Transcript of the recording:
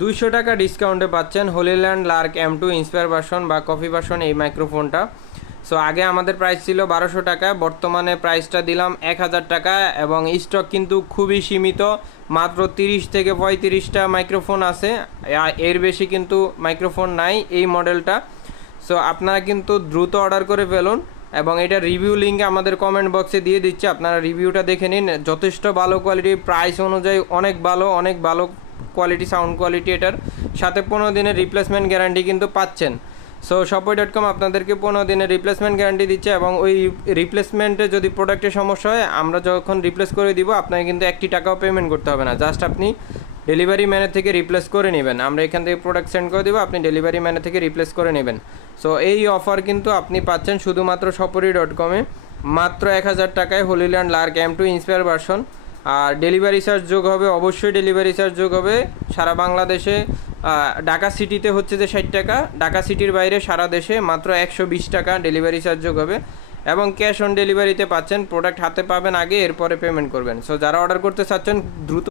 200 টাকা ডিসকাউন্টে পাচ্ছেন Hollyland Lark M2 inspire version বা কফি ভার্সন এই মাইক্রোফোনটা। সো আগে আমাদের প্রাইস ছিল 1200 টাকা, বর্তমানে প্রাইসটা দিলাম 1000 টাকা এবং স্টক কিন্তু খুবই সীমিত, মাত্র 30 থেকে 35টা মাইক্রোফোন আছে, এর বেশি কিন্তু মাইক্রোফোন নাই এই মডেলটা। সো আপনারা কিন্তু দ্রুত অর্ডার করে ফেলুন এবং এটা রিভিউ লিঙ্ক আমাদের কমেন্ট বক্সে দিয়ে দিচ্ছে, আপনারা রিভিউটা দেখে নিন। যথেষ্ট ভালো কোয়ালিটি, প্রাইস অনুযায়ী অনেক ভালো কোয়ালিটি, সাউন্ড কোয়ালিটি। এটার সাথে 15 দিনের রিপ্লেসমেন্ট গ্যারান্টি কিন্তু পাচ্ছেন। সো shopway.com আপনাদেরকে 15 দিনের রিপ্লেসমেন্ট গ্যারান্টি দিচ্ছে এবং ওই রিপ্লেসমেন্টে যদি প্রোডাক্টের সমস্যা হয় আমরা যখন রিপ্লেস করে দিব আপনাকে কিন্তু 1 টাকাও পেমেন্ট করতে হবে না, জাস্ট আপনি ডেলিভারি ম্যানের থেকে রিপ্লেস করে নেবেন। আমরা এখান থেকে প্রোডাক্ট সেন্ড করে দেবো, আপনি ডেলিভারি ম্যানের থেকে রিপ্লেস করে নেবেন। সো এই অফার কিন্তু আপনি পাচ্ছেন শুধুমাত্র shopway.com-এ, মাত্র 1000 টাকায় Hollyland Lark M2 inspire version. আর ডেলিভারি চার্জ যোগ হবে, অবশ্যই ডেলিভারি চার্জ যোগ হবে সারা বাংলাদেশে। ঢাকা সিটিতে হচ্ছে যে 60 টাকা, ঢাকা সিটির বাইরে সারা দেশে মাত্র 120 টাকা ডেলিভারি চার্জ যোগ হবে এবং ক্যাশ অন ডেলিভারিতে পাচ্ছেন। প্রোডাক্ট হাতে পাবেন আগে, এরপরে পেমেন্ট করবেন। সো যারা অর্ডার করতে চাচ্ছেন দ্রুত